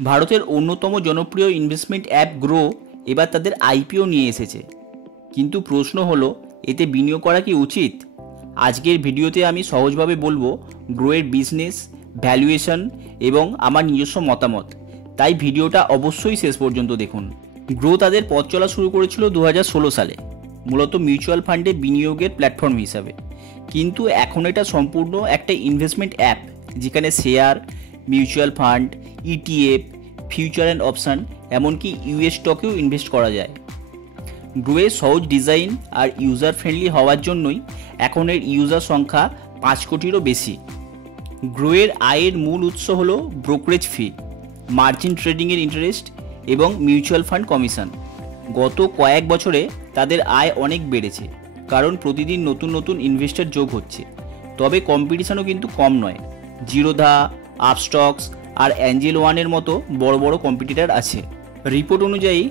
ভারতের অন্যতম জনপ্রিয় ইনভেস্টমেন্ট অ্যাপ গ্রো এবার তাদের আইপিও নিয়ে এসেছে, কিন্তু প্রশ্ন হলো এতে বিনিয়োগ করা কি উচিত? আজকের ভিডিওতে আমি সহজভাবে বলবো গ্রোয়ের বিজনেস, ভ্যালুয়েশন এবং আমার নিজস্ব মতামত, তাই ভিডিওটা অবশ্যই শেষ পর্যন্ত দেখুন। গ্রো তাদের পথ চলা শুরু করেছিল 2016 সালে, মূলত মিউচুয়াল ফান্ডে বিনিয়োগের প্ল্যাটফর্ম হিসাবে, কিন্তু এখন এটা সম্পূর্ণ একটা ইনভেস্টমেন্ট অ্যাপ যেখানে share, mutual fund, ETF, future and option, এমনকি ইউএস স্টকেও ইনভেস্ট করা যায়। গ্রোয়ের সহজ ডিজাইন আর ইউজার ফ্রেন্ডলি হওয়ার জন্যই এখন এর ইউজার সংখ্যা 5 কোটিরও বেশি। গ্রোয়ের আয়ের মূল উৎস হল ব্রোকারেজ ফি, মার্জিন ট্রেডিংয়ের ইন্টারেস্ট এবং মিউচুয়াল ফান্ড কমিশন। গত কয়েক বছরে তাদের আয় অনেক বেড়েছে, কারণ প্রতিদিন নতুন নতুন ইনভেস্টর যোগ হচ্ছে। তবে কম্পিটিশনও কিন্তু কম নয়। জিরোধা, আপস্টক্স আর অ্যাঞ্জেল ওয়ানের মতো বড় বড় কম্পিটিটর আছে। রিপোর্ট অনুযায়ী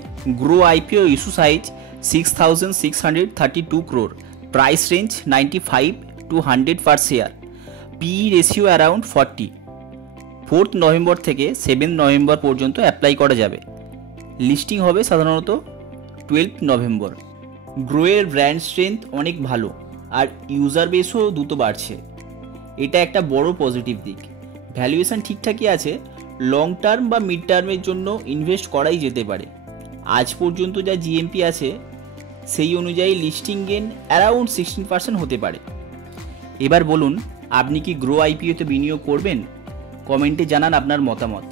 Groww IPO issue size 6,632 crore, price range 95 to 100 per share, PE ratio around 40। 4 নভেম্বর থেকে 7 নভেম্বর পর্যন্ত অ্যাপ্লাই করা যাবে। লিস্টিং হবে সাধারণত 12 নভেম্বর। গ্রোয়ের ব্র্যান্ড স্ট্রেংথ অনেক ভালো আর ইউজার বেসও দ্রুত বাড়ছে, এটা একটা বড় পজিটিভ দিক। ভ্যালুয়েশন ঠিকঠাকই আছে, লং টার্ম বা মিড টার্মের জন্য ইনভেস্ট করাই যেতে পারে। আজ পর্যন্ত যা জিএমপি আছে সেই অনুযায়ী লিস্টিং গেন অ্যারাউন্ড 16% হতে পারে। এবার বলুন, আপনি কি গ্রো আইপিওতে বিনিয়োগ করবেন? কমেন্টে জানান আপনার মতামত।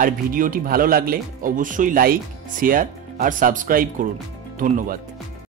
আর ভিডিওটি ভালো লাগলে অবশ্যই লাইক, শেয়ার আর সাবস্ক্রাইব করুন। ধন্যবাদ।